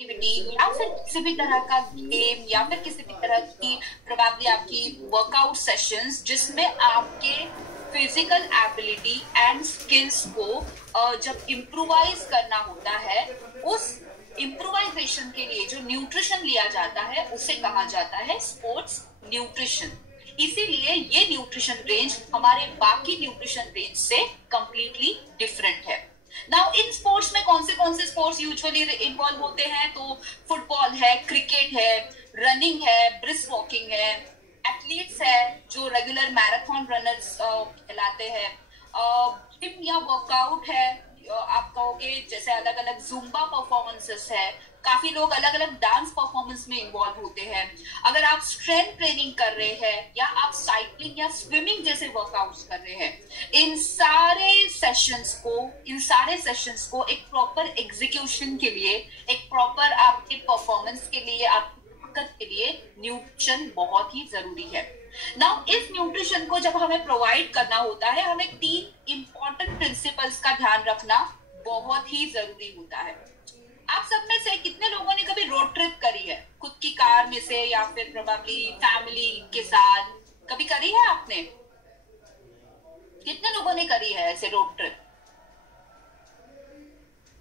Activity या फिर किसी भी तरह का गेम या फिर किसी भी तरह की प्रोबेबली आपकी वर्कआउट सेशंस जिसमें आपके फिजिकल एबिलिटी एंड स्किल्स को जब इम्प्रोवाइज करना होता है, उस इम्प्रोवाइजेशन के लिए जो न्यूट्रिशन लिया जाता है उसे कहा जाता है स्पोर्ट्स न्यूट्रिशन। इसीलिए ये न्यूट्रिशन रेंज हमारे बाकी न्यूट्रिशन रेंज से कंप्लीटली डिफरेंट है। नाउ इन स्पोर्ट्स में कौन से स्पोर्ट्स यूजुअली इन्वॉल्व होते हैं? तो फुटबॉल है, क्रिकेट है, रनिंग है, ब्रिस्क वॉकिंग है, एथलीट्स है जो रेगुलर मैराथन रनर्स कहलाते हैं, जिम या वर्कआउट है, आप कहोगे जैसे अलग अलग जुम्बा परफॉर्मेंसेस है, काफी लोग अलग अलग डांस परफॉर्मेंस में इन्वॉल्व होते हैं। अगर आप स्ट्रेंथ ट्रेनिंग कर रहे हैं या आप साइकिलिंग या स्विमिंग जैसे वर्कआउट्स कर रहे हैं, इन सारे सेशंस को एक प्रॉपर एग्जीक्यूशन के लिए, एक प्रॉपर आपके परफॉर्मेंस के लिए, आपकी ताकत के लिए न्यूट्रिशन बहुत ही जरूरी है। नाउ इस न्यूट्रिशन को जब हमें प्रोवाइड करना होता है, हमें 3 इंपॉर्टेंट प्रिंसिपल्स का ध्यान रखना बहुत ही जरूरी होता है। आप सब में से कितने लोगों ने कभी रोड ट्रिप करी है? खुद की कार में से या फिर प्रोबेबली फैमिली के साथ कभी करी है आपने? कितने लोगों ने करी है ऐसे रोड ट्रिप?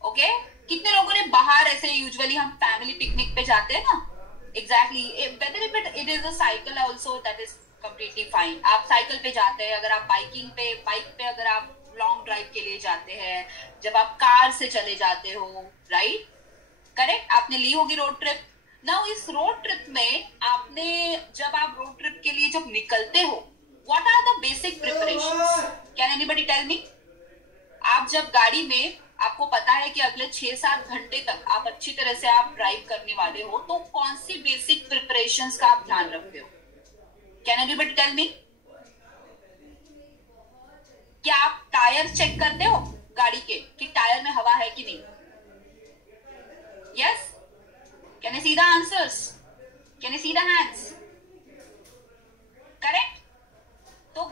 ओके, कितने लोगों ने बाहर ऐसे, यूजुअली हम फैमिली पिकनिक पे जाते हैं ना, exactly, whether it is a cycle also, that is completely fine. आप साइकिल पे जाते हैं, अगर आप बाइक पे अगर आप लॉन्ग ड्राइव के लिए जाते हैं, जब आप कार से चले जाते हो, राइट, करेक्ट, आपने ली होगी रोड ट्रिप। नाउ इस रोड ट्रिप में जब आप रोड ट्रिप के लिए जब निकलते हो, what are the basic preparations? Can anybody tell me? आप जब गाड़ी में, आपको पता है कि अगले 6-7 घंटे तक आप अच्छी तरह से आप ड्राइव करने वाले हो, तो कौन सी बेसिक प्रिपरेशंस का आप ध्यान रखते हो? Can anybody tell me? क्या आप टायर चेक करते हो गाड़ी के कि टायर में हवा है कि नहीं? Yes? Can I see the answers? Can I see the hands? Correct. तो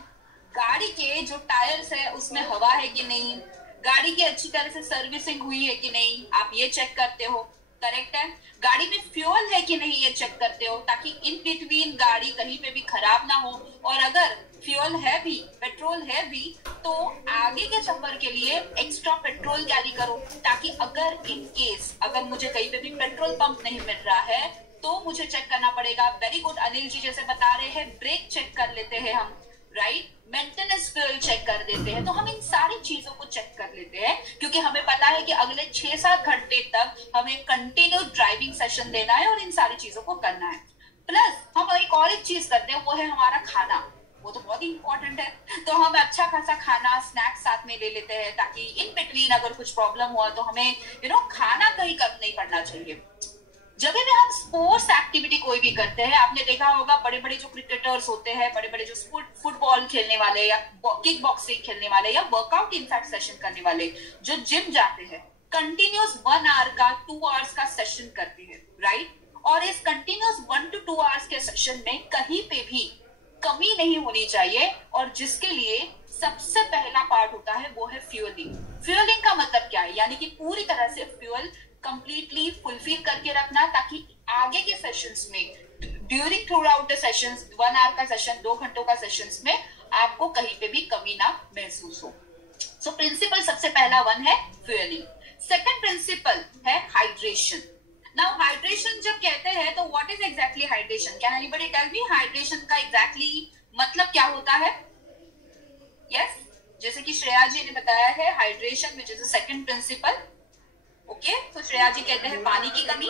गाड़ी के जो टायर्स है उसमें हवा है कि नहीं, गाड़ी की अच्छी तरह से सर्विसिंग हुई है कि नहीं, आप ये चेक करते हो, करेक्ट है। गाड़ी में फ्यूल है कि नहीं, ये चेक करते हो, ताकि इन बिटवीन गाड़ी कहीं पे भी खराब ना हो। और अगर फ्यूल है भी, पेट्रोल है भी, तो आगे के सफर के लिए एक्स्ट्रा पेट्रोल कैरी करो, ताकि अगर मुझे कहीं पे भी पेट्रोल पंप नहीं मिल रहा है तो मुझे चेक करना पड़ेगा। वेरी गुड, अनिल जी जैसे बता रहे हैं, ब्रेक चेक कर लेते हैं हम, राइट, मेंटेनेंस फ्यूल चेक कर देते हैं। तो हम इन सारी चीजों को चेक कर लेते हैं, क्योंकि हमें पता है कि अगले 6-7 घंटे तक हमें कंटिन्यू ड्राइविंग सेशन देना है और इन सारी चीजों को करना है। प्लस हम एक चीज करते हैं, वो है हमारा खाना। वो तो बहुत ही इंपॉर्टेंट है। तो हम अच्छा खासा खाना, स्नैक्स साथ में ले लेते हैं, ताकि इन बिटवीन अगर कुछ प्रॉब्लम हुआ तो हमें खाना कहीं कम नहीं पड़ना चाहिए। जब भी हम स्पोर्ट्स एक्टिविटी कोई भी करते हैं, आपने देखा होगा बड़े बड़े जो क्रिकेटर्स होते हैं, बड़े बड़े जो फुटबॉल खेलने वाले या किक बॉक्सिंग खेलने वाले या वर्कआउट इनफैक्ट सेशन करने वाले जो जिम जाते हैं, कंटिन्यूस 1 आवर का 2 आवर्स का सेशन करते हैं, राइट। और इस कंटिन्यूस 1 to 2 आवर्स के सेशन में कहीं पे भी कमी नहीं होनी चाहिए। और जिसके लिए सबसे पहला पार्ट होता है वो है फ्यूलिंग। फ्यूलिंग का मतलब क्या है? यानी कि पूरी तरह से फ्यूल कंप्लीटली फुलफिल करके रखना, ताकि आगे के सेशंस में, during throughout the sessions, 1 hour का सेशन, 2 घंटों का सेशंस में आपको कहीं पे भी कमी ना महसूस हो। सो प्रिंसिपल सबसे पहला 1 है फ्यूलिंग। सेकंड प्रिंसिपल है हाइड्रेशन। नाउ हाइड्रेशन जब कहते हैं तो what is exactly hydration? Can anybody tell me hydration का एग्जैक्टली मतलब क्या होता है? यस, जैसे कि श्रेया जी ने बताया है, hydration which is the second principle. Okay, तो श्रेया जी कहते हैं पानी की कमी,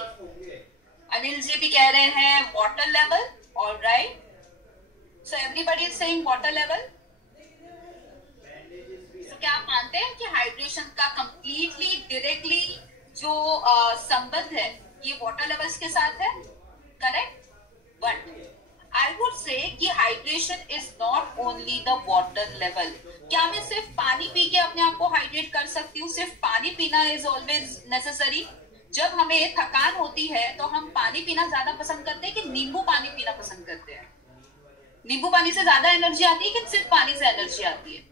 अनिल जी भी कह रहे हैं water level, alright, so everybody is saying water level. तो क्या आप मानते हैं कि हाइड्रेशन का कंप्लीटली डायरेक्टली जो संबंध है ये वाटर लेवल्स के साथ है? Correct. But I would say कि hydration is not only the water level। क्या मैं सिर्फ पानी पी के अपने आप को हाइड्रेट कर सकती हूँ? सिर्फ पानी पीना is always necessary? जब हमें थकान होती है तो हम पानी पीना ज्यादा पसंद करते हैं कि नींबू पानी पीना पसंद करते हैं? नींबू पानी से ज्यादा एनर्जी आती है कि सिर्फ पानी से एनर्जी आती है?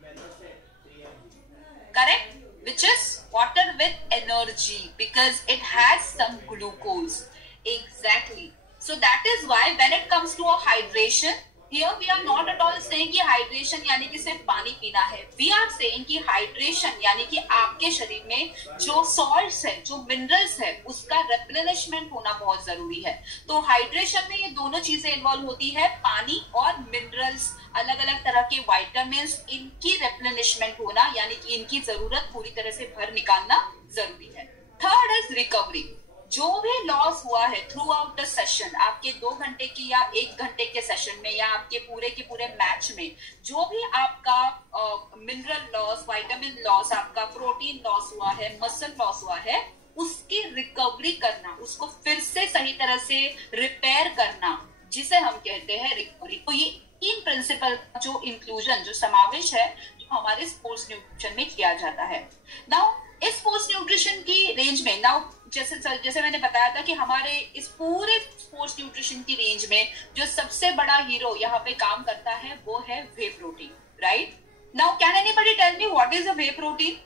Correct. which is water with energy because it has some glucose. Exactly. So that is why when it comes to a hydration, here we are not at all saying कि hydration यानी कि सिर्फ पानी पीना है. We are saying कि hydration यानी कि आपके शरीर में जो salts है, जो minerals है, उसका replenishment होना बहुत जरूरी है. तो hydration में ये दोनों चीजें involve होती है, पानी और minerals, अलग अलग तरह के vitamins, इनकी replenishment होना यानी कि इनकी जरूरत पूरी तरह से भर निकालना जरूरी है. Third is recovery. जो भी लॉस हुआ है थ्रू आउट द सेशन, आपके 2 घंटे की या 1 घंटे के सेशन में या आपके पूरे मैच में जो भी आपका मिनरल लॉस, विटामिन लॉस, आपका प्रोटीन लॉस हुआ है, मसल लॉस हुआ है, उसकी रिकवरी करना, उसको फिर से सही तरह से रिपेयर करना, जिसे हम कहते हैं रिकवरी. तो ये 3 प्रिंसिपल जो इंक्लूजन, जो समावेश है, जो हमारे स्पोर्ट्स न्यूट्रिशन में किया जाता है. नाउ इस स्पोर्ट्स न्यूट्रिशन की रेंज में, नाउ जैसे मैंने बताया था कि हमारे इस पूरे स्पोर्ट्स न्यूट्रिशन की रेंज में जो सबसे बड़ा हीरो यहाँ पे काम करता है वो है whey protein, right? Now can anybody tell me what is a whey protein?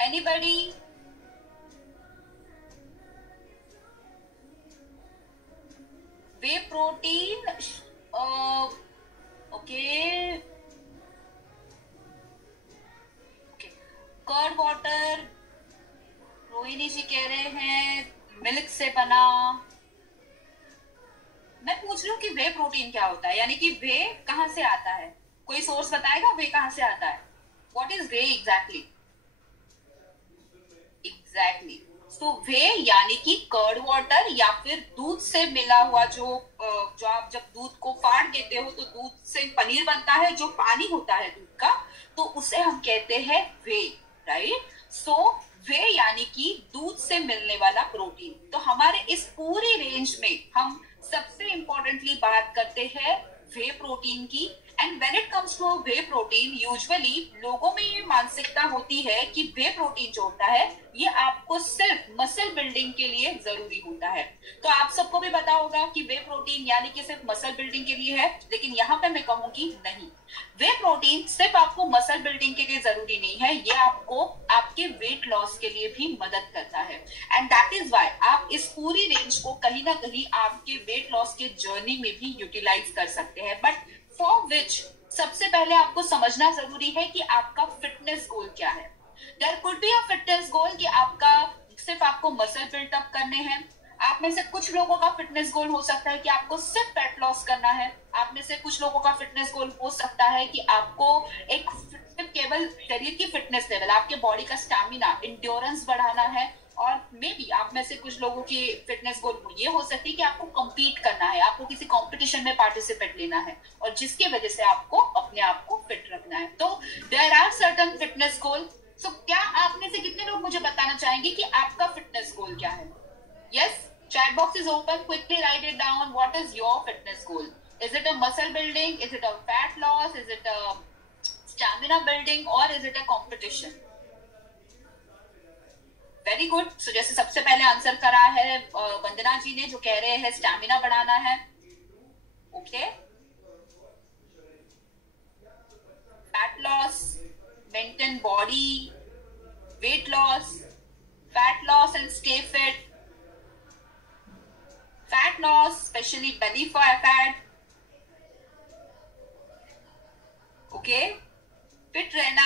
Anybody? Whey protein, okay, curd water, Rohini ji कह रहे हैं मिल्क से बना. मैं पूछ रही हूँ कि वे प्रोटीन क्या होता है, यानी कि वे कहाँ से आता है? कोई सोर्स बताएगा वे कहाँ से आता है? What is whey exactly? Exactly. So whey यानी कि कर्ड वाटर या फिर दूध से मिला हुआ जो आप जब दूध को फाड़ देते हो तो दूध से पनीर बनता है, जो पानी होता है दूध का, तो उसे हम कहते हैं वे, राइट? सो वे यानी कि दूध से मिलने वाला प्रोटीन. तो हमारे इस पूरी रेंज में हम सबसे इंपॉर्टेंटली बात करते हैं वे प्रोटीन की. And when it comes two way protein, usually लोगों में ये मानसिकता होती है कि वे प्रोटीन जो होता है ये आपको सिर्फ मसल बिल्डिंग के लिए जरूरी होता है. तो आप सबको भी पता होगा कि वे प्रोटीन यानी कि सिर्फ मसल बिल्डिंग के लिए है, लेकिन यहाँ पे मैं कहूंगी नहीं, वे प्रोटीन सिर्फ आपको मसल बिल्डिंग के लिए जरूरी नहीं है, ये आपको आपके वेट लॉस के लिए भी मदद करता है. एंड दैट इज वाई आप इस पूरी रेंज को कहीं ना कहीं आपके वेट लॉस के जर्नी में भी यूटिलाइज कर सकते हैं. बट फॉर विच सबसे पहले आपको समझना जरूरी है कि आपका फिटनेस गोल क्या है. There could be a fitness goal कि आपका सिर्फ आपको मसल बिल्डअप करने हैं. आप में से कुछ लोगों का फिटनेस गोल हो सकता है कि आपको सिर्फ फैट लॉस करना है. आप में से कुछ लोगों का फिटनेस गोल हो सकता है कि आपको एक केवल शरीर की फिटनेस लेवल, आपके बॉडी का स्टैमिना, इंड्योरेंस बढ़ाना है. और मे बी आप में से कुछ लोगों की फिटनेस गोल ये हो सकती है कि आपको compete करना है, आपको किसी कंपटीशन में पार्टिसिपेट लेना है और जिसकी वजह से आपको अपने आप को फिट रखना है. तो there are certain fitness goal. So क्या आप में से कितने लोग मुझे बताना चाहेंगे कि आपका फिटनेस गोल क्या है? Yes, chat box is open, quickly write it down. What is your fitness goal? Is it a muscle building? Is it a fat loss? Is it a stamina building? और is it a competition? Very good. So जैसे सबसे पहले answer करा है वंदना जी ने, जो कह रहे हैं स्टैमिना बढ़ाना है. Okay, fat loss, maintain body, weight loss, fat loss and stay fit, fat loss specially belly fat. Okay, fit रहना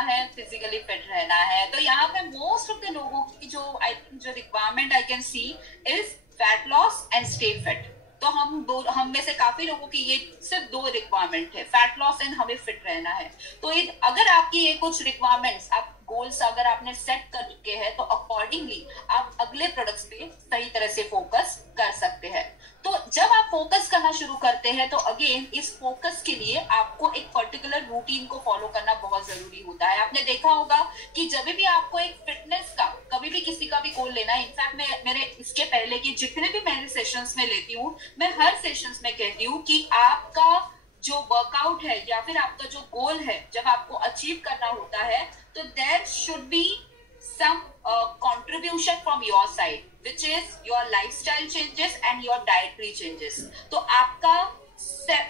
है, फिजिकली फिट रहना है. तो यहाँ पे मोस्ट ऑफ द लोगों की जो आई थिंक जो requirement I can see is fat loss and stay fit. तो हम में से काफी लोगों की ये सिर्फ 2 रिक्वायरमेंट है, फैट लॉस एंड हमें फिट रहना है. तो अगर आपकी ये कुछ रिक्वायरमेंट्स, आप गोल्स अगर आपने सेट कर चुके हैं, तो अकॉर्डिंगली आप अगले प्रोडक्ट्स पे सही तरह से फोकस कर सकते हैं. तो जब आप फोकस करना शुरू करते हैं तो अगेन इस फोकस के लिए आपको एक पर्टिकुलर रूटीन को फॉलो करना बहुत जरूरी होता है. आपने देखा होगा कि जब भी आपको एक फिटनेस का, कभी भी किसी का भी गोल लेना है, इनफैक्ट मेरे इसके पहले की जितने भी मैंने सेशंस में लेती हूँ, मैं हर सेशंस में कहती हूँ कि आपका जो वर्कआउट है या फिर आपका जो गोल है, जब आपको अचीव करना होता है, तो there should be some contribution from your side which is your lifestyle changes and your dietary changes. तो आपका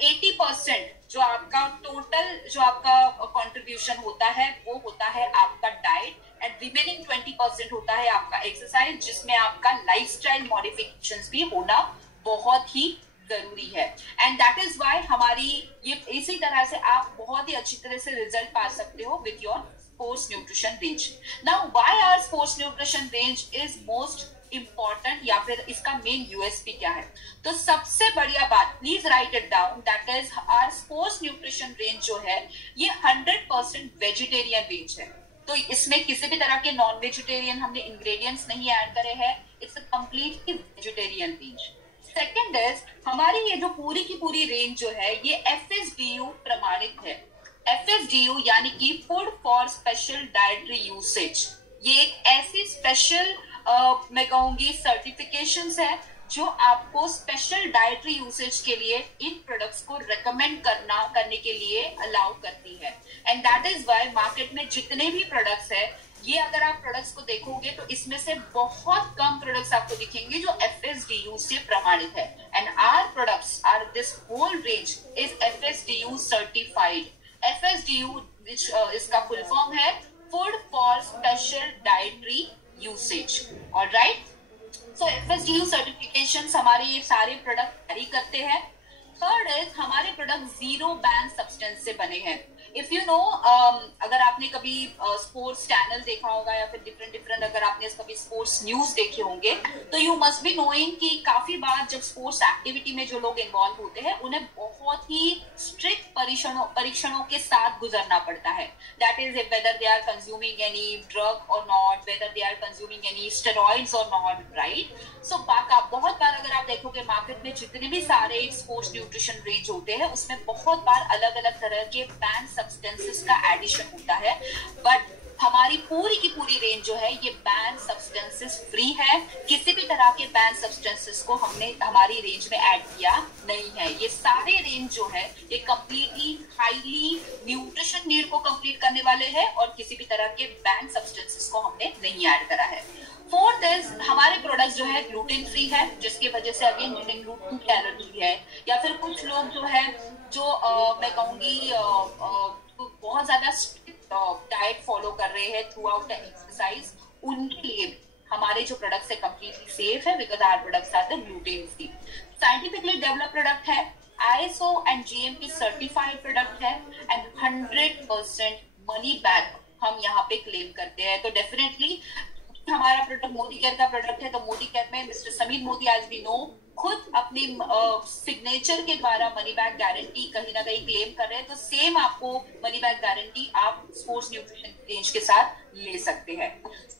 80% जो आपका टोटल जो आपका कंट्रीब्यूशन होता है वो होता है आपका डाइट, एंड रिमेनिंग 20% होता है आपका एक्सरसाइज, जिसमें आपका लाइफस्टाइल मॉडिफिकेशंस भी होना बहुत ही जरूरी है. एंड दैट इज व्हाई हमारी ये इसी तरह से आप बहुत ही अच्छी तरह से रिजल्ट पा सकते हो with your sports nutrition range. Now why our sports nutrition range is most important, या फिर इसका मेन यूएसपी क्या है? तो सबसे बढ़िया बात, please write it down, that is our sports nutrition range जो है ये 100% वेजिटेरियन रेंज है. तो इसमें किसी भी तरह के नॉन वेजिटेरियन हमने इंग्रेडिएंट्स नहीं ऐड करे हैं. It's a completely vegetarian range. Second is हमारी ये जो पूरी की पूरी रेंज जो है ये FSDU प्रमाणित है. FSDU यानी कि food for special dietary usage. ये एक ऐसी स्पेशल मैं कहूंगी सर्टिफिकेशंस है जो आपको स्पेशल डाइटरी यूसेज के लिए इन प्रोडक्ट्स को रेकमेंड करने के लिए अलाउ करती है. And that is why market में जितने भी प्रोडक्ट्स है, ये अगर आप प्रोडक्ट्स को देखोगे तो इसमें से बहुत कम प्रोडक्ट्स आपको दिखेंगे जो FSDU से प्रमाणित है. And our products are this whole range is FSDU certified. FSDU इसका फुल फॉर्म है food for special dietary usage. Alright, so FSDU certifications हमारे ये सारे प्रोडक्ट कैरी करते हैं. थर्ड इज हमारे प्रोडक्ट जीरो बैन सब्सटेंस से बने हैं. इफ यू नो, अगर आपने कभी स्पोर्ट्स चैनल देखा होगा या फिर डिफरेंट अगर आपने कभी स्पोर्ट्स न्यूज देखे होंगे, तो यू मस्ट बी नोइंग कि काफी बार जब स्पोर्ट्स एक्टिविटी में जो लोग इन्वॉल्व होते हैं उन्हें बहुत ही स्ट्रिक्ट परीक्षणों के साथ गुजरना पड़ता है. That is whether they are consuming any drug or not, whether they are consuming any steroids or not, right. So बहुत बार अगर आप देखोगे मार्केट में जितने भी सारे स्पोर्ट्स न्यूट्रिशन रेंज होते हैं उसमें बहुत बार अलग अलग तरह के बैन सब्सटेंसेस का एडिशन होता है. बट हमारी पूरी की पूरी रेंज जो है ये बैन सब्सटेंसेस फ्री है. किसी भी तरह के बैन सब्सटेंसेस को हमने हमारी रेंज में ऐड किया नहीं है. ये सारे रेंज जो है ये कंप्लीटली हाईली न्यूट्रिशन नीड को कंप्लीट करने वाले हैं और किसी भी तरह के बैन सब्सटेंसेस को हमने नहीं ऐड करा है. फोर्थ इज हमारे प्रोडक्ट जो है ग्लूटेन फ्री है, जिसकी वजह से अगेन जिन्हें ग्लूटेन की एलर्जी है या फिर कुछ लोग जो है जो मैं कहूंगी बहुत ज्यादा स्ट्रिक्ट डाइट फॉलो कर रहे हैं थ्रू आउट द एक्सरसाइज, उनके लिए हमारे जो प्रोडक्ट्स है कंप्लीटली सेफ है because our products are the gluten free. Scientifically develop product है, ISO and GMP certified product है एंड 100% मनी बैक हम यहाँ पे क्लेम करते हैं. तो डेफिनेटली हमारा प्रोडक्ट मोदी केयर का प्रोडक्ट है, तो मोदी केयर में मिस्टर समीर मोदी आज भी नो खुद अपनी सिग्नेचर के द्वारा मनी बैक गारंटी कहीं ना कहीं क्लेम कर रहे हैं. तो सेम आपको मनी बैक गारंटी आप स्पोर्ट्स न्यूट्रिशन रेंज के साथ ले सकते हैं.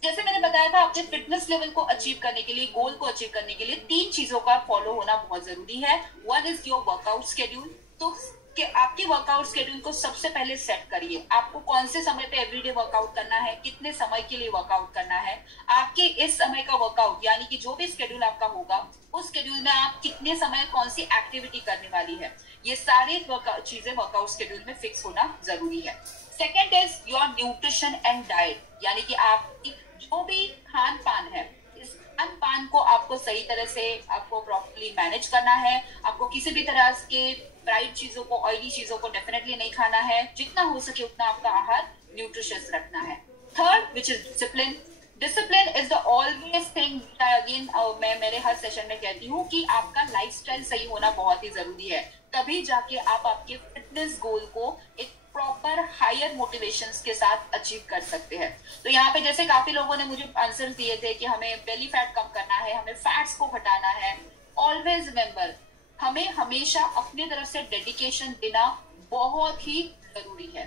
जैसे मैंने बताया था, अपने फिटनेस लेवल को अचीव करने के लिए, गोल को अचीव करने के लिए 3 चीजों का फॉलो होना बहुत जरूरी है. One is your workout schedule. तो कि आपके वर्कआउट शेड्यूल को सबसे पहले सेट करिए. आपको कौन से समय पे एवरीडे वर्कआउट करना है, कितने समय के लिए वर्कआउट करना है, आपके इस समय का वर्कआउट यानी कि जो भी शेड्यूल आपका होगा उस शेड्यूल में आप कितने समय कौन सी एक्टिविटी करने वाली है, ये सारी चीजें वर्कआउट शेड्यूल में फिक्स होना जरूरी है. Second is your nutrition and diet, यानी कि आपकी जो भी खान पान है इस खान पान को आपको सही तरह से आपको प्रॉपर्ली मैनेज करना है. आपको किसी भी तरह के फ्राइड चीजों को, ऑयली चीजों को डेफिनेटली नहीं खाना है. जितना हो सके उतना आपका आहार न्यूट्रिशियस रखना है. Third which is discipline. Discipline is the always thing. Again मैं मेरे हर सेशन में कहती हूँ कि आपका लाइफस्टाइल सही होना बहुत ही जरूरी है. तभी जाके आप आपके फिटनेस गोल को एक प्रॉपर हायर मोटिवेशंस के साथ अचीव कर सकते हैं. तो यहाँ पे जैसे काफी लोगों ने मुझे आंसर दिए थे कि हमें बेली फैट कम करना है, हमें फैट्स को घटाना है. ऑलवेज रिमेंबर, हमें हमेशा अपनी तरफ से डेडिकेशन देना बहुत ही जरूरी है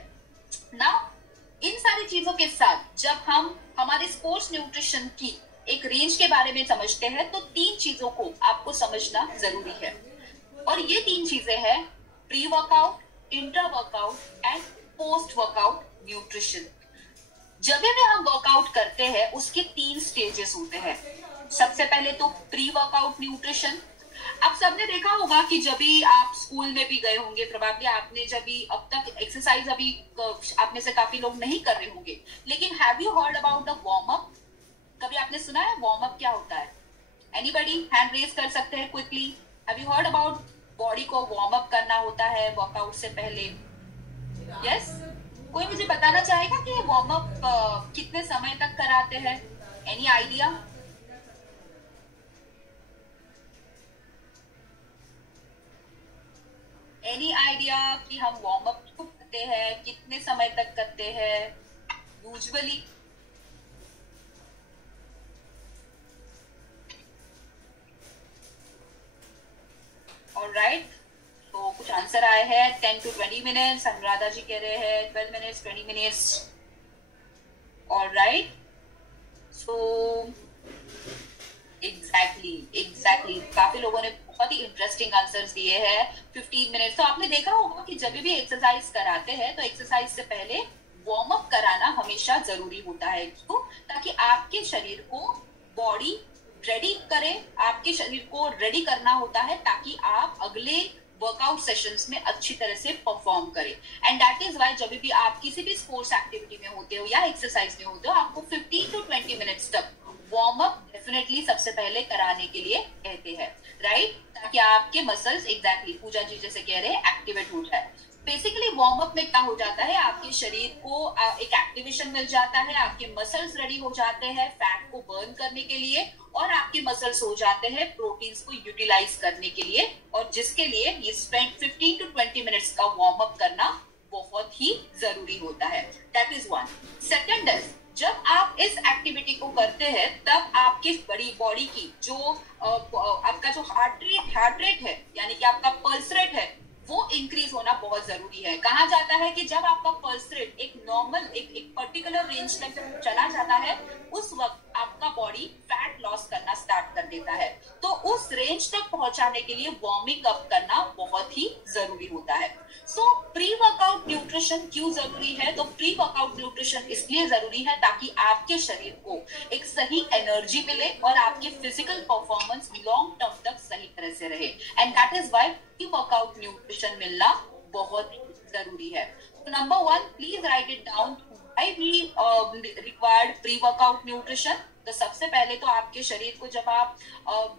ना. इन सारी चीजों के साथ जब हम हमारे स्पोर्ट्स न्यूट्रिशन की एक रेंज के बारे में समझते हैं तो 3 चीजों को आपको समझना जरूरी है. और ये 3 चीजें हैं pre workout, intra workout and post workout nutrition. जब भी हम वर्कआउट करते हैं उसके 3 स्टेजेस होते हैं. सबसे पहले तो प्री वर्कआउट न्यूट्रिशन. आप सबने देखा होगा कि जब भी आप स्कूल में भी गए होंगे, प्रोबेबली आपने जब भी अब तक एक्सरसाइज अभी आप में से काफी लोग नहीं कर रहे होंगे, लेकिन have you heard about the warm up? कभी आपने सुना है वार्म अप क्या होता है? एनीबडी हैंड रेज कर सकते हैं quickly. Have you heard about body को वार्म अप करना होता है वर्कआउट से पहले? यस. कोई मुझे बताना चाहेगा कि वार्म अप कितने समय तक कराते हैं? Any idea? एनी आइडिया कि हम वार्म अप करते हैं कितने समय तक करते हैं यूजुअली? ऑलराइट, तो कुछ आंसर आए हैं. 10 to 20 मिनट्स. अनुराधा जी कह रहे हैं 12 minutes, 20 minutes. Alright, so exactly काफी लोगों ने बहुत ही इंटरेस्टिंग आंसर्स दिए हैं. 15 मिनट्स. तो आपने देखा होगा कि जब भी एक्सरसाइज कराते हैं तो एक्सरसाइज से पहले वार्म अप कराना हमेशा जरूरी होता है. क्यों? ताकि आपके शरीर को बॉडी रेडी करे, आपके शरीर को रेडी करना होता है ताकि आप अगले वर्कआउट सेशंस में अच्छी तरह से परफॉर्म करें. एंड दैट इज व्हाई जब भी आप किसी भी स्पोर्ट्स एक्टिविटी में होते हो या एक्सरसाइज में होते हो, आपको 15 to 20 मिनट्स तक वार्म अप डेफिनेटली सबसे पहले कराने के लिए कहते हैं, राइट? ताकि आपके मसल्स एग्जैक्टली पूजा जी जैसे कह रहे हैं एक्टिवेट हो जाए. बेसिकली वार्म अप में क्या हो जाता है, आपके शरीर को एक एक्टिवेशन मिल जाता है, आपके मसल्स रेडी हो जाते हैं फैट को बर्न करने के लिए, और आपके मसल्स हो जाते हैं प्रोटीन्स को यूटिलाइज करने के लिए, और जिसके लिए ये 15 to 20 मिनट्स का वार्म अप करना बहुत ही जरूरी होता है. That is one. Second is, जब आप इस एक्टिविटी को करते हैं तब आपकी बड़ी बॉडी की जो आपका जो हार्ट रेट है, यानी कि आपका पल्स रेट है, वो इंक्रीज होना बहुत जरूरी है. कहा जाता है कि जब आपका पल्स रेट एक नॉर्मल एक पर्टिकुलर रेंज तक जब चला जाता है, उस वक्त आपका बॉडी फैट लॉस करना स्टार्ट कर देता है. तो उस रेंज तक पहुंचाने के लिए वार्मिंग अप करना बहुत ही जरूरी होता है. सो प्री वर्कआउट न्यूट्रिशन क्यों जरूरी है? तो प्री वर्कआउट न्यूट्रिशन इसलिए जरूरी है ताकि आपके शरीर को एक सही एनर्जी मिले और आपके फिजिकल परफॉर्मेंस लॉन्ग टर्म तक सही तरह से रहे. And that is why pre workout nutrition मिलना बहुत जरूरी है. Number 1, please write it down. Why we required pre workout nutrition? तो सबसे पहले तो आपके शरीर को जब आप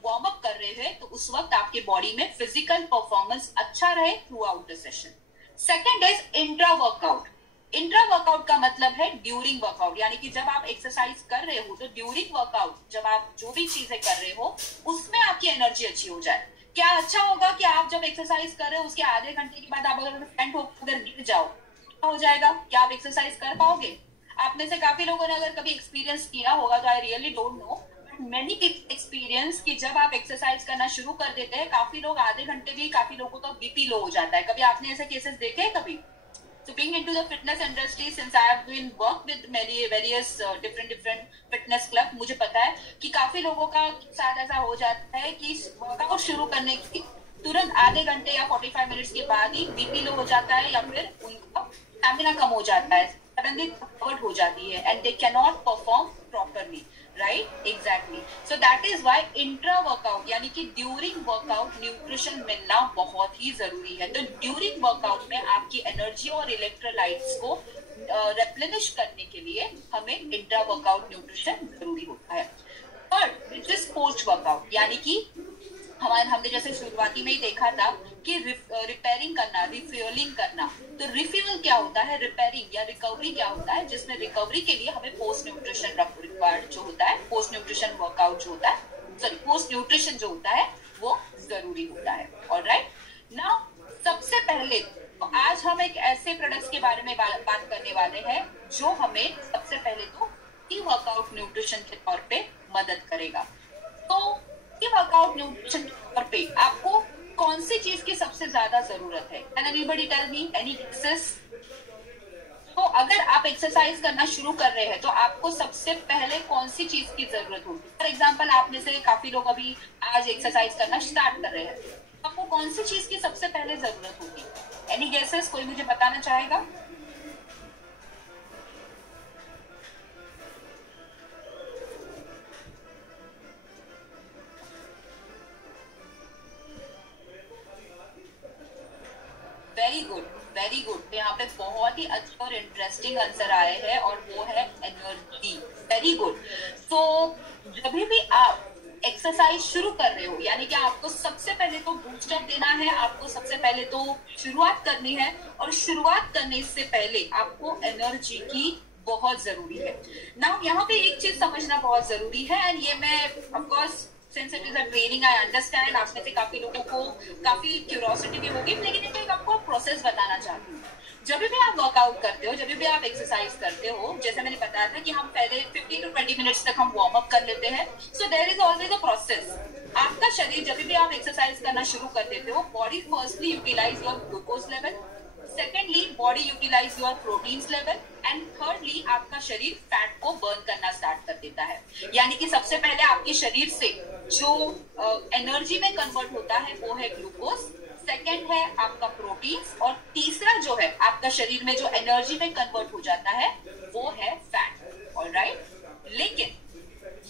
वार्म अप कर रहे हैं तो उस वक्त आपके बॉडी में फिजिकल परफॉर्मेंस अच्छा रहे through out the session. Second is intra workout. Intra workout का मतलब है ड्यूरिंग वर्कआउट, यानी कि जब आप एक्सरसाइज कर रहे हो तो ड्यूरिंग वर्कआउट जब आप जो भी चीजें कर रहे हो उसमें आपकी एनर्जी अच्छी हो जाए. क्या अच्छा होगा कि आप जब एक्सरसाइज कर रहे हो उसके आधे घंटे के बाद आप अगर फ्रंट होकर गिर जाओ, क्या हो जाएगा? क्या आप एक्सरसाइज कर पाओगे? आप में से काफी लोगों ने अगर कभी एक्सपीरियंस किया होगा तो I really don't know, many experience कि जब आप एक्सरसाइज करना शुरू कर देते हैं काफी लोग आधे घंटे भी, काफी लोगों का बीपी लो हो जाता है. कभी आपने ऐसे केसेस देखे हैं कभी? So being into the fitness industry, since I have been worked with many various different fitness club, मुझे पता है कि काफी लोगों का साथ ऐसा हो जाता है कि वर्कआउट शुरू करने की तुरंत आधे घंटे या 45 मिनट्स के बाद ही बीपी लो हो जाता है या फिर उनका स्टैमिना कम हो जाता है, सडनली थकावट हो जाती है and they can not perform properly, right? Exactly. So that is why intra workout यानी कि ड्यूरिंग वर्कआउट न्यूट्रिशन मिलना बहुत ही जरूरी है. तो ड्यूरिंग वर्कआउट में आपकी एनर्जी और इलेक्ट्रोलाइट्स को रिप्लेनिश करने के लिए हमें इंट्रा वर्कआउट न्यूट्रिशन जरूरी होता है. Third which is post workout, यानी कि हमने जैसे शुरुआती में ही देखा था कि रिपेयरिंग करना, रिफ्यूलिंग करना. तो रिफ्यूल क्या होता है, रिपेयरिंग या रिकवरी क्या होता है, जिसमें रिकवरी के लिए हमें पोस्ट न्यूट्रिशन रिक्वायर्ड जो होता है, पोस्ट न्यूट्रिशन वर्कआउट जो होता है, सॉरी पोस्ट न्यूट्रिशन जो होता है वो जरूरी होता है. ऑलराइट, नाउ सबसे पहले तो आज हम एक ऐसे प्रोडक्ट्स के बारे में बात करने वाले हैं जो हमें सबसे पहले तो प्री वर्कआउट न्यूट्रिशन के तौर पे मदद करेगा. तो वर्कआउट न्यूट्रिशन पर पे आपको कौन सी चीज की सबसे ज्यादा जरूरत है? Can anybody tell me any cases? तो अगर आप एक्सरसाइज करना शुरू कर रहे हैं तो आपको सबसे पहले कौन सी चीज की जरूरत होगी? फॉर एग्जांपल आप में से काफी लोग अभी आज एक्सरसाइज करना स्टार्ट कर रहे हैं, आपको कौन सी चीज की सबसे पहले जरूरत होगी? Any guesses? कोई मुझे बताना चाहेगा? Very good, very good. यहाँ पे बहुत ही अच्छे और इंटरेस्टिंग आंसर आए हैं और वो है एनर्जी. Very good. तो जब भी आप एक्सरसाइज शुरू कर रहे हो, यानी कि आपको सबसे पहले तो बूस्टअप देना है, आपको सबसे पहले तो शुरुआत करनी है, और शुरुआत करने से पहले आपको एनर्जी की बहुत जरूरी है। नाउ यहाँ पे एक चीज समझना बहुत जरूरी है, एंड ये मैं of course since it is a training I understand, आप में से काफी लोगों को काफी क्यूरियोसिटी भी होगी, लेकिन एक आपको प्रोसेस बताना चाहती हूँ। जब भी आप वर्कआउट करते हो, जब भी आप एक्सरसाइज करते हो, जैसे मैंने बताया था कि हम पहले 15 to 20 मिनट्स तक हम वार्म अप कर लेते हैं। So there is always a process. आपका शरीर जब भी आप एक्सरसाइज करना शुरू कर देते हो, body firstly utilise your glucose level, secondly body utilise your proteins level, and thirdly आपका शरीर फैट को बर्न करना स्टार्ट कर देता है। यानी कि सबसे पहले आपके शरीर से जो एनर्जी में कन्वर्ट होता है वो है ग्लूकोज, सेकेंड है आपका प्रोटीन्स, और तीसरा जो है आपका शरीर में जो एनर्जी में कन्वर्ट हो जाता है वो है फैट। ऑलराइट, लेकिन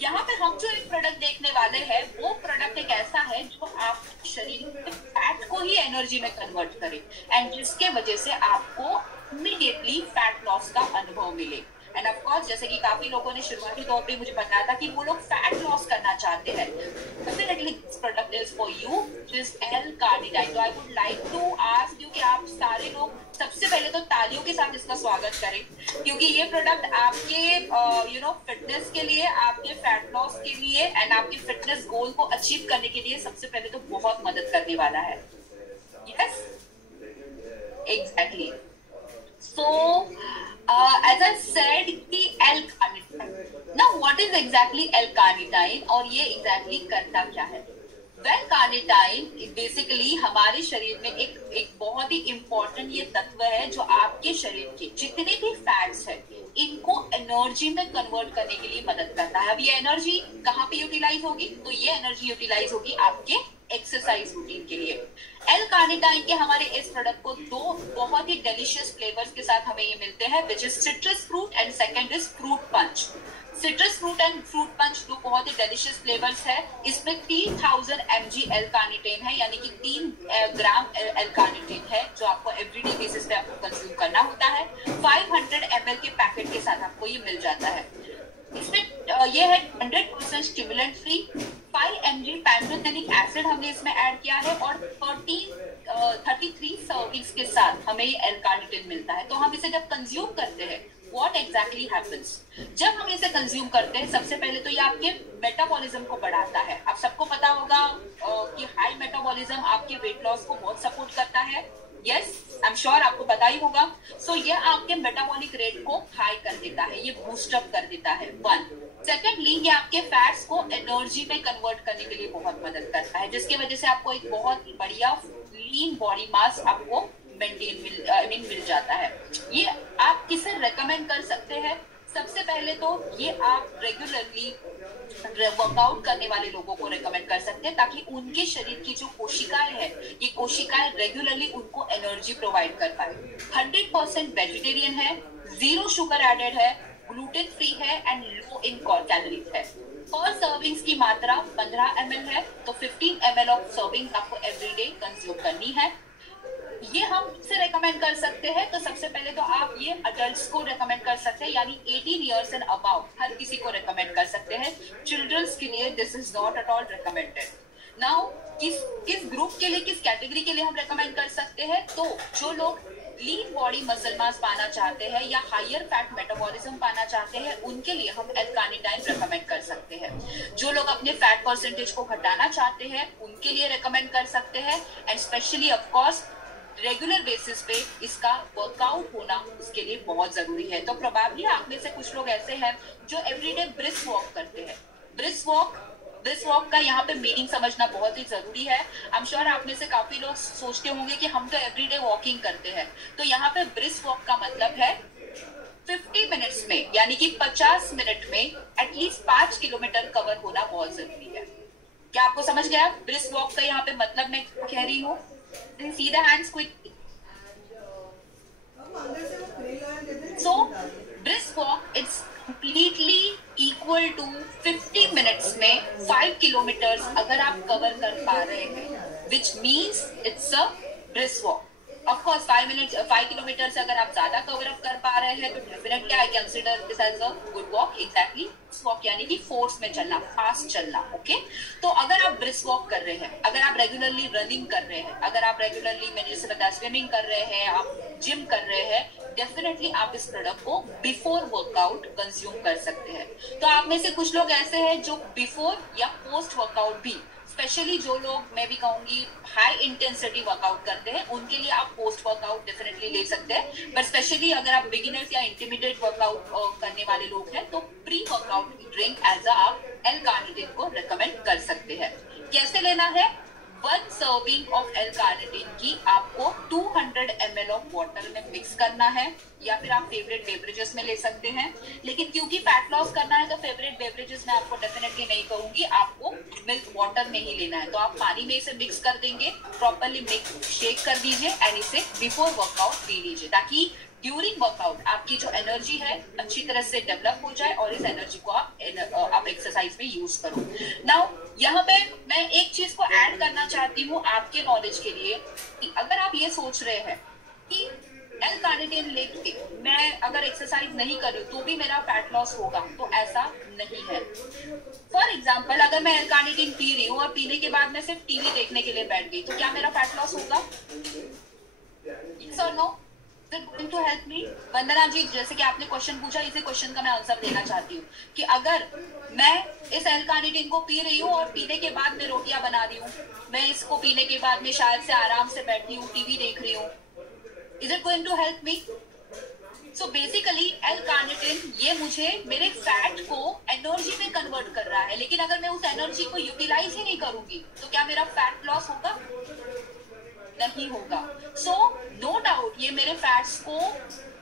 यहाँ पे हम जो एक प्रोडक्ट देखने वाले हैं वो प्रोडक्ट एक ऐसा है जो आपके शरीर में फैट को ही एनर्जी में कन्वर्ट करे, एंड जिसके वजह से आपको इमीडिएटली फैट लॉस का अनुभव मिले। एंड ऑफ कोर्स जैसे कि काफी लोगों ने शुरुआती तौर पे मुझे बताया था कि वो लोग फैट लॉस करना चाहते हैं, definitely this product is for you, this L carnitine. तो I would like to ask you कि आप सारे लोग सबसे पहले तो तालियों के साथ इसका स्वागत करें, क्योंकि ये प्रोडक्ट आपके फिटनेस के लिए, आपके फैट लॉस के लिए, एंड आपके फिटनेस गोल को अचीव करने के लिए सबसे पहले तो बहुत मदद करने वाला है। Yes, exactly. So, as I said, कि L-carnitine. Now, what is exactly L-carnitine और ये exactly करता क्या है? Well, carnitine basically हमारे शरीर में एक बहुत ही important ये तत्व है जो आपके शरीर के जितने भी फैट्स हैं इनको एनर्जी में कन्वर्ट करने के लिए मदद करता है। अब ये एनर्जी कहाँ पे यूटिलाइज होगी? तो ये एनर्जी यूटिलाइज होगी आपके एक्सरसाइज रूटीन के लिए। L-कार्निटाइन के हमारे इस प्रोडक्ट को दो बहुत ही डिलीशियस फ्लेवर्स के साथ हमें ये मिलते हैं, which is citrus fruit and second is fruit punch. Citrus fruit and fruit punch दो बहुत ही डिलीशियस फ्लेवर्स है। इसमें 3000 mg L-कार्निटाइन है, यानी कि 3 ग्राम L-कार्निटाइन है जो आपको एवरीडे बेसिस पे आपको कंज्यूम करना होता है। 500 ml के पैकेट के साथ आपको ये मिल जाता है। इसमें ये है 100% स्टिमुलेंट फ्री, 5 mg पैंथोथेनिक एसिड हमने इसमें ऐड किया है, और 33 सर्विंग्स के साथ हमें ये L-कार्निटाइन मिलता है। तो हम इसे जब कंज्यूम करते हैं, what exactly happens? जब हम इसे कंज्यूम करते हैं, सबसे पहले तो ये आपके मेटाबॉलिज्म को बढ़ाता है। आप सबको पता होगा कि हाई मेटाबॉलिज्म आपके वेट लॉस को बहुत सपोर्ट करता है। यस, आई एम श्योर आपको पता ही होगा। सो ये आपके मेटाबॉलिक रेट को हाई कर देता है, ये बूस्ट अप कर देता है। 1 सेकेंडली, ये आपके फैट्स को एनर्जी में कन्वर्ट करने के लिए बहुत मदद करता है, जिसकी वजह से आपको एक बहुत बढ़िया लीन बॉडी मास आपको मिल जाता है। ये आप किसे रेकमेंड कर सकते हैं? सबसे पहले तो ये आप रेगुलरली वर्कआउट करने वाले लोगों को रेकमेंड कर सकते हैं, ताकि उनके शरीर की जो कोशिकाएं हैं, ये कोशिकाएं रेगुलरली उनको एनर्जी प्रोवाइड कर पाए। 100% वेजिटेरियन है, 0 शुगर एडेड है, ग्लूटेन फ्री है, एंड लो इन कैलोरीज है। पर सर्विंग्स की मात्रा 15 ml है, तो 15 ml ऑफ सर्विंग आपको एवरीडे कंज्यूम करनी है। ये हम से रेकमेंड कर सकते हैं, तो सबसे पहले तो आप ये अडल्ट्स को रेकमेंड कर सकते हैं, यानी 18 इयर्स एंड अबाउट हर किसी को रेकमेंड कर सकते हैं। चिल्ड्रंस के लिए this is not at all recommended. Now किस ग्रुप के लिए, किस कैटेगरी के लिए हम रेकमेंड कर सकते हैं? तो जो लोग लीन बॉडी मसल मास पाना चाहते हैं या हायर फैट मेटाबॉलिज्म पाना चाहते हैं, उनके लिए हम L-कार्निटाइन रेकमेंड कर सकते हैं। जो लोग अपने फैट परसेंटेज को घटाना चाहते हैं, उनके लिए रेकमेंड कर सकते हैं, and specially of course regular basis पे इसका वर्कआउट होना उसके लिए बहुत जरूरी है। तो प्रोबेबली आप में से कुछ लोग ऐसे हैं जो एवरीडे ब्रिस्क वॉक करते हैं। ब्रिस्क वॉक का यहाँ पे मीनिंग समझना बहुत ही जरूरी है। आई एम श्योर आप में से काफी लोग सोचते होंगे कि हम तो एवरीडे वॉकिंग करते हैं, तो यहाँ पे ब्रिस्क वॉक का मतलब है 50 मिनट्स में, यानी कि 50 मिनट में एटलीस्ट 5 किलोमीटर कवर होना बहुत जरूरी है। क्या आपको समझ गया ब्रिस्क वॉक का यहाँ पे मतलब मैं कह रही हूँ? See the hands quickly. So, brisk walk, it's completely equal to 50 minutes में 5 kilometers अगर आप कवर कर पा रहे हैं, which means it's a brisk walk. Of course 5 kilometre से अगर आप ज्यादा कवर अप कर पा रहे हैं तो definitely I consider this as a good walk. Exactly walk यानी कि फोर्स में चलना, फास्ट चलना। ओके, तो अगर आप ब्रिस्क वॉक कर रहे हैं, अगर आप रेगुलरली रनिंग कर रहे हैं, अगर आप रेगुलरली मैंने जैसे बताया स्विमिंग कर रहे हैं, आप जिम कर रहे हैं, डेफिनेटली आप इस प्रोडक्ट को बिफोर वर्कआउट कंज्यूम कर सकते हैं। तो आप में से कुछ लोग ऐसे हैं जो बिफोर या पोस्ट वर्कआउट भी, स्पेशली जो लोग मैं भी कहूंगी हाई इंटेंसिटी वर्कआउट करते हैं, उनके लिए आप पोस्ट वर्कआउट डेफिनेटली ले सकते हैं। बट स्पेशली अगर आप बिगिनर्स या इंटरमीडिएट वर्कआउट करने वाले लोग हैं तो प्री वर्कआउट ड्रिंक एज आप L-कार्निटिन को रिकमेंड कर सकते हैं। कैसे लेना है? 1 सर्विंग ऑफ L-कार्निटिन की आपको 200 ml ऑफ वाटर में मिक्स करना है, या फिर आप फेवरेट बेवरेजेस में ले सकते हैं। लेकिन क्योंकि फैट लॉस करना है तो फेवरेट बेवरेजेस में आपको डेफिनेटली नहीं कहूंगी, आपको मिल्क वाटर में ही लेना है। तो आप पानी में इसे मिक्स कर देंगे, प्रॉपरली मिक्स शेक कर दीजिए एंड इसे बिफोर वर्कआउट पी लीजिए, ताकि ड्यूरिंग वर्कआउट आपकी जो एनर्जी है अच्छी तरह से डेवलप हो जाए और इस एनर्जी को आप एक्सरसाइज में यूज करो। नाउ यहाँ पे मैं एक चीज को ऐड करना चाहती हूँ आपके नॉलेज के लिए, कि अगर आप ये सोच रहे हैं कि L-कार्निटिन लेके मैं अगर एक्सरसाइज नहीं कर रही तो भी मेरा फैट लॉस होगा, तो ऐसा नहीं है। फॉर एग्जाम्पल, अगर मैं L-कार्निटिन पी रही हूँ और पीने के बाद मैं सिर्फ टीवी देखने के लिए बैठ गई, तो क्या मेरा फैट लॉस होगा? Yes or no? going to help me? वंदना जी, जैसे कि आपने क्वेश्चन पूछा, इसी क्वेश्चन का मैं आंसर देना चाहती हूँ कि अगर मैं इस L-कार्निटिन को पी रही हूँ और पीने के बाद मैं रोटियां बना रही हूँ, मैं इसको पीने के बाद में शायद से आराम से बैठी हूँ, टीवी देख रही हूँ, is it going to help me? So basically L carnitine ये मुझे मेरे फैट को एनर्जी में कन्वर्ट कर रहा है, लेकिन अगर मैं उस एनर्जी को यूटिलाइज ही नहीं करूंगी तो क्या मेरा फैट लॉस होगा? नहीं होगा। सो नो डाउट ये मेरे फैट्स को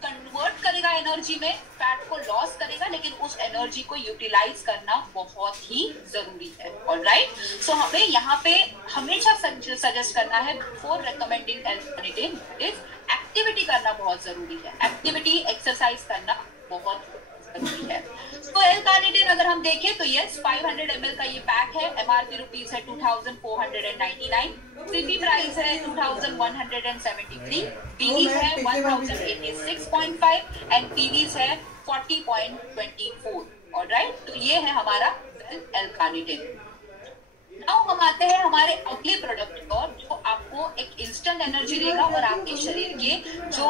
कन्वर्ट करेगा एनर्जी में, फैट को लॉस करेगा, लेकिन उस एनर्जी को यूटिलाइज करना बहुत ही जरूरी है। ऑलराइट, सो हमें यहाँ पे हमेशा सजेस्ट करना है बिफोर रिकमेंडिंग L-कार्निटिन इज एक्टिविटी करना बहुत जरूरी है। एक्टिविटी, एक्सरसाइज करना बहुत जरूरी है। तो L-कार्निटिन अगर हम देखें तो यस 500 ml का ये पैक है, MRP रुपीज है 2499, सीपी प्राइस है 2173, पीवीज है 1086.5 एंड पीवीज है 40.24। ऑलराइट, तो ये है हमारा L-कार्निटिन। नाउ हम आते हैं हमारे अगले प्रोडक्ट पर, जो आपको एक इंस्टेंट एनर्जी देगा और आपके शरीर के जो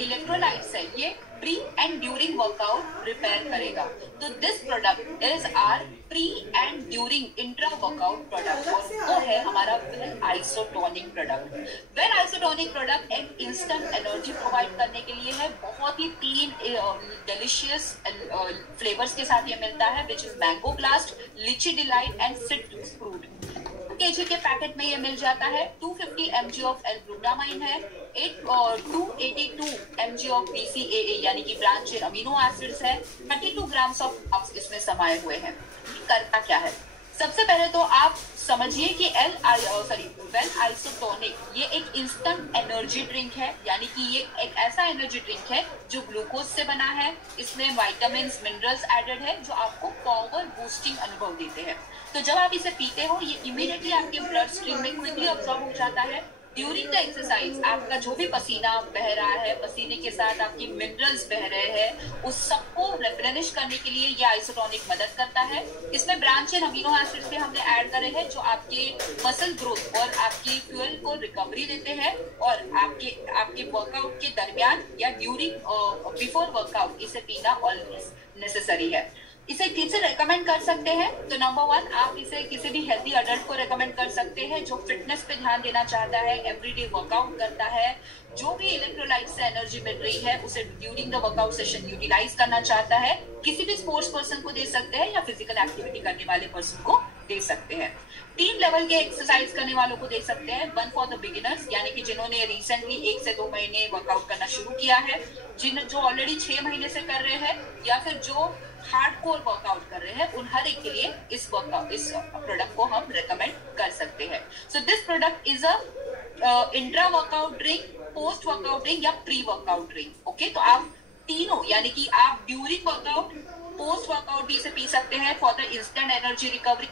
इलेक्ट्रोलाइट्स है ये pre and during workout repair करेगा। तो this product is our pre and during intra workout product, और वो है हमारा well isotonic product. Well isotonic product एक इंस्टेंट एनर्जी प्रोवाइड करने के लिए है। बहुत ही 3 डिलीशियस फ्लेवर्स के साथ ये मिलता है, विच इज मैंगो ब्लास्ट, लीची delight and citrus fruit. KG के पैकेट में ये मिल जाता है। 250 mg ऑफ L-ग्लूटामाइन है, 282 mg ऑफ BCAA यानी कि ब्रांच अमीनो एसिड्स है, 32 ग्राम्स ऑफ कार्ब्स इसमें समाये हुए हैं। करता क्या है? सबसे पहले तो आप समझिए कि वेल आइसोटोनिक ये एक इंस्टेंट एनर्जी ड्रिंक है, यानी कि ये एक ऐसा एनर्जी ड्रिंक है जो ग्लूकोज से बना है। इसमें विटामिन मिनरल्स एडेड है जो आपको पावर बूस्टिंग अनुभव देते हैं। तो जब आप इसे पीते हो ये इमीडिएटली आपके ब्लड स्ट्रीम में क्विकली अब्सॉर्ब हो जाता है। ड्यूरिंग द एक्सरसाइज आपका जो भी पसीना बह रहा है, पसीने के साथ आपकी मिनरल्स बह रहे हैं, उस सबको रिप्लेनिश करने के लिए ये आइसोटोनिक मदद करता है। इसमें ब्रांच एंड अमीनो एसिड्स भी हमने ऐड करे हैं जो आपके मसल ग्रोथ और आपकी फ्यूल को रिकवरी देते हैं, और आपके वर्कआउट के दरमियान या ड्यूरिंग बिफोर वर्कआउट इसे पीना ऑलवेज नेसेसरी है। इसे किसे रेकमेंड कर सकते हैं? तो नंबर 1 आप इसे किसी भी हेल्दी अडल्ट को रेकमेंड कर सकते हैं जो फिटनेस पे ध्यान देना चाहता है, एवरीडे वर्कआउट करता है, जो भी इलेक्ट्रोलाइट से एनर्जी मिल रही है उसे during the workout session utilise करना चाहता है। किसी भी स्पोर्ट्स पर्सन को दे सकते हैं या फिजिकल एक्टिविटी करने वाले पर्सन को दे सकते हैं। 3 लेवल के एक्सरसाइज करने वालों को दे सकते हैं। 1 फॉर द बिगिनर्स यानी कि जिन्होंने रिसेंटली 1 से 2 महीने वर्कआउट करना शुरू किया है, जो ऑलरेडी 6 महीने से कर रहे हैं, या फिर जो हार्डकोर वर्कआउट कर रहे हैं, उन हर एक के लिए इस प्रोडक्ट को हम रेकमेंड कर सकते हैं। So this product is a intra workout drink, post workout drink या प्री वर्कआउट ड्रिंक। ओके, तो आप तीनों यानी कि आप ड्यूरिंग वर्कआउट, पोस्ट वर्कआउट भी इसे पी सकते हैं for the instant energy recovery,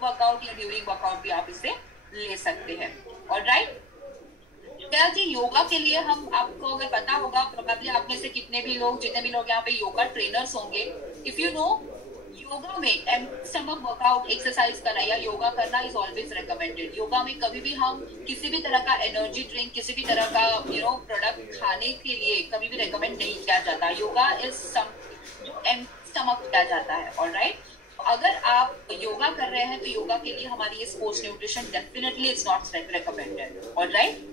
workout या ड्यूरिंग वर्कआउट भी आप इसे ले सकते हैं। ऑलराइट, क्या जी योगा के लिए हम, आपको अगर पता होगा, प्रोबेबली आप में से कितने भी लोग, जितने भी लोग यहाँ पे योगा ट्रेनर्स होंगे, इफ यू नो, योगा में एम्प्टी स्टमक वर्कआउट एक्सरसाइज करना या योगा करना इज ऑलवेज रिकमेंडेड। योगा में कभी भी हम किसी भी तरह का एनर्जी ड्रिंक, किसी भी तरह का प्रोडक्ट खाने के लिए कभी भी रिकमेंड नहीं किया जाता। योगा इज सम जो एम्प्टी स्टमक किया जाता है। ऑलराइट, अगर आप योगा कर रहे हैं तो योगा के लिए हमारी ये sports nutrition definitely is not recommended. Alright,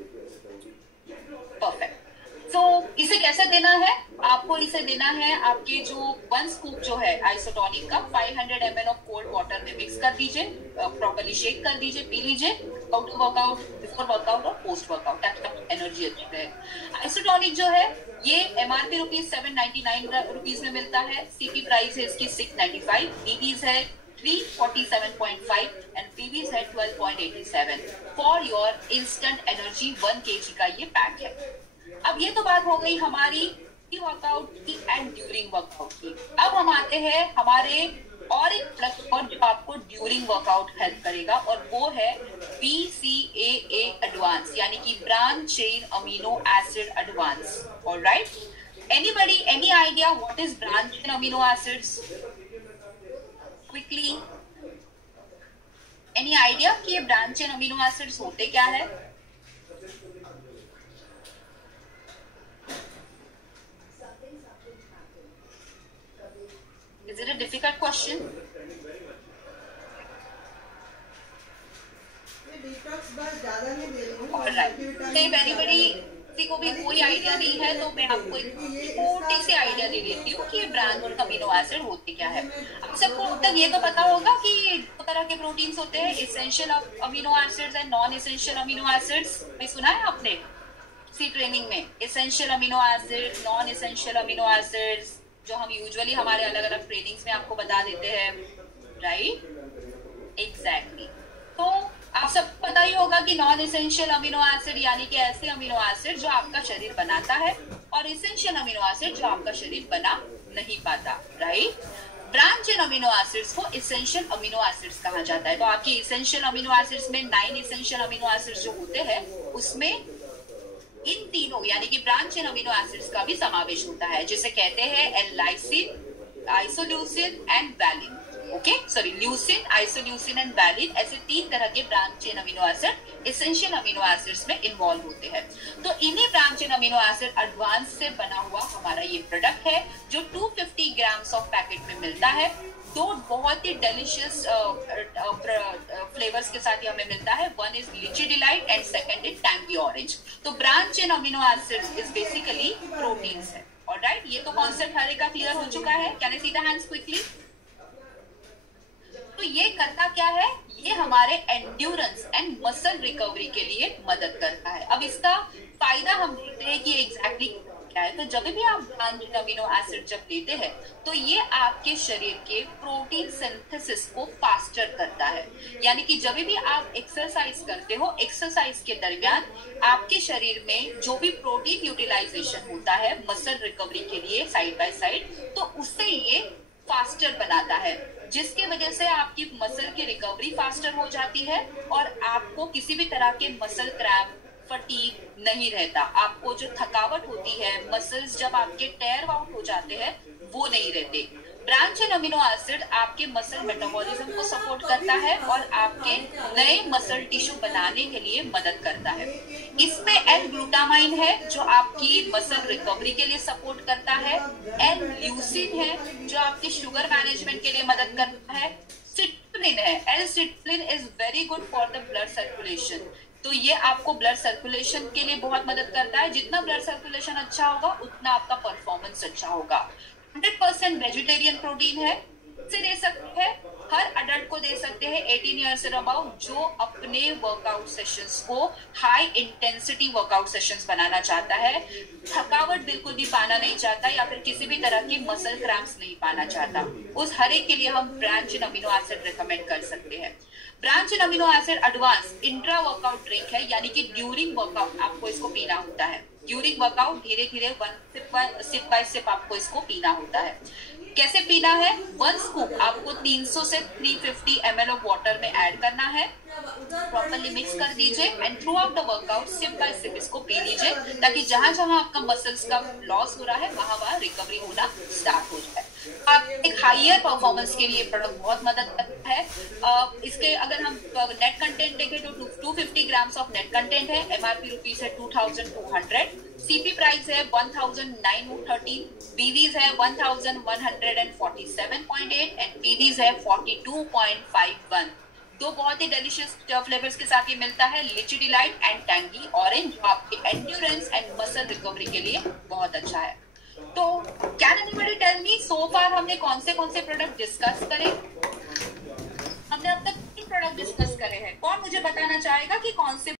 perfect. तो इसे कैसे देना है? आपको इसे देना है, आपके जो 1 स्कूप जो है आइसोटोनिक का 500 ml ऑफ कोल्ड वाटर में मिक्स कर दीजिए, प्रॉपर्ली शेक कर दीजिए, पी लीजिए आफ्टर वर्कआउट, बिफोर वर्कआउट और पोस्ट वर्कआउट, ताकि एनर्जी अच्छी रहे। आइसोटोनिक जो है ये MRP रुपीज 799 रुपीज में मिलता है, सीपी प्राइस है इसकी 695, बीबीज है 347.5 एंड पीवीज है 12.87 for your instant energy 1 kg का ये पैक है। अब ये तो बात हो गई हमारी वर्कआउट की एंड ड्यूरिंग वर्कआउट की। अब हम आते हैं हमारे और एक प्रोडक्ट और जो आपको ड्यूरिंग वर्कआउट हेल्प करेगा, और वो है BCAA एडवांस, यानी कि branch chain amino acid advance. Alright, anybody any idea what is branch chain amino acids? Quickly, any idea कि ये ब्रांच चेन अमीनो एसिड्स होते क्या है? Is it a difficult question? Alright. If anybody, किसी को भी कोई आइडिया नहीं है तो मैं आपको एक छोटी सी आइडिया दे देती हूँ कि ब्रांच अमीनो एसिड होते क्या है। आप सबको अब तक ये तो पता होगा कि 2 तरह के प्रोटीन्स होते हैं, essential amino acids and non essential amino acids. भी सुना है आपने सी ट्रेनिंग में? Essential amino acid, non essential amino acids, जो हम यूजुअली हमारे अलग अलग ट्रेनिंग्स में आपको बता देते हैं। Right, exactly. तो आप सबको पता ही होगा कि नॉन एसेंशियल अमीनो एसिड यानी कि ऐसे अमीनो एसिड जो आपका शरीर बनाता है, और एसेंशियल अमीनो एसिड जो आपका शरीर बना नहीं पाता। Right, branch chain amino acids को एसेंशियल अमीनो एसिड्स कहा जाता है। तो आपके एसेंशियल अमीनो एसिड्स में 9 एसेंशियल अमीनो एसिड्स जो होते हैं उसमें इन तीनों यानी कि ब्रांच चेन अमीनो एसिड्स का भी समावेश होता है, जिसे कहते हैं L-lysine, isoleucine and valine. Okay, sorry, leucine, isoleucine and valine, ऐसे 3 तरह के branch chain amino acid essential amino acids में इन्वॉल्व होते हैं। तो इन्हीं branch chain amino acid advance से बना हुआ हमारा ये प्रोडक्ट है, जो 250 ग्राम्स ऑफ पैकेट में मिलता है। 2 बहुत ही डिलीशियस फ्लेवर्स के साथ ये हमें मिलता है। 1 is lychee delight and second is tangy orange. तो branch chain amino acids is basically proteins है। ऑलराइट, ये तो कॉन्सेप्ट हर एक का क्लियर हो चुका है। Can I see the hands quickly? तो ये करता क्या है? ये हमारे एंड्योरेंस एंड मसल रिकवरी के लिए मदद करता है। अब इसका फायदा हम देखते हैं कि एग्जैक्टली क्या है। तो जब भी आप ब्रांच चेन अमीनो एसिड जब लेते हैं तो ये आपके शरीर के प्रोटीन सिंथेसिस को फास्टर करता है। यानी कि जब भी आप एक्सरसाइज करते हो, एक्सरसाइज के दरमियान आपके शरीर में जो भी प्रोटीन यूटिलाइजेशन होता है मसल रिकवरी के लिए साइड बाय साइड, तो उससे ये फास्टर बनाता है, जिसकी वजह से आपकी मसल की रिकवरी फास्टर हो जाती है और आपको किसी भी तरह के मसल क्रैम्प, फटीग नहीं रहता। आपको जो थकावट होती है, मसल्स जब आपके टेयर आउट हो जाते हैं, वो नहीं रहते। ब्रांच चेन अमीनो एसिड आपके मसल मेटाबॉलिज्म को सपोर्ट करता है और आपके नए मसल टिश्यू बनाने के लिए मदद करता है। इसमें एल-ग्लूटामाइन है जो आपकी मसल रिकवरी के लिए सपोर्ट करता है। एल-ल्यूसिन है जो आपके शुगर मैनेजमेंट के लिए मदद करता है। सिट्रिन है, L-citrine is very good for the blood circulation. तो ये आपको ब्लड सर्कुलेशन के लिए बहुत मदद करता है। जितना ब्लड सर्कुलेशन अच्छा होगा उतना आपका परफॉर्मेंस अच्छा होगा। 100% वेजिटेरियन प्रोटीन है, से दे सकते हैं, हर अडल्ट को दे सकते हैं 18 ईयर से अबाउ, जो अपने वर्कआउट सेशंस को हाई इंटेंसिटी वर्कआउट सेशंस बनाना चाहता है, थकावट बिल्कुल भी पाना नहीं चाहता या फिर किसी भी तरह की मसल क्रैम्प्स नहीं पाना चाहता, उस हर एक के लिए हम branch chain amino acid recommend कर सकते हैं। Branch chain amino acid advance intra workout drink है, यानी कि ड्यूरिंग वर्कआउट आपको इसको पीना होता है। ड्यूरिंग वर्कआउट धीरे धीरे सिप बाय सिप आपको इसको पीना होता है। कैसे पीना है? 1 स्कूप आपको 300 से 350 ml ऑफ वाटर में ऐड करना है प्रॉपरली मिक्स कर दीजिए and throughout the workout sip by sip इसको पी लीजिए, ताकि जहां जहां आपका मसल्स का लॉस हो रहा है वहां वहां रिकवरी होना स्टार्ट हो जाए। आप एक हाइयर परफॉर्मेंस के लिए प्रोडक्ट बहुत मदद करता है। इसके अगर हम नेट कंटेंट देखें तो 250 ग्राम्स ऑफ नेट कंटेंट है, एमआरपी रुपीज है 2200, सीपी प्राइस है 1913, बीवीज है 1147.8 एंड पीवीज है 42.51। दो बहुत ही डिलीशियस फ्लेवर्स के साथ ये मिलता है, लिची डिलाइट एंड टैंगी ऑरेंज, जो आपके एंड्योरेंस एंड मसल रिकवरी के लिए बहुत अच्छा है। तो कैन एनीबॉडी टेल मी सो फार हमने कौन से प्रोडक्ट डिस्कस करे? हमने अब तक 3 प्रोडक्ट डिस्कस करे हैं। कौन मुझे बताना चाहेगा कि कौन से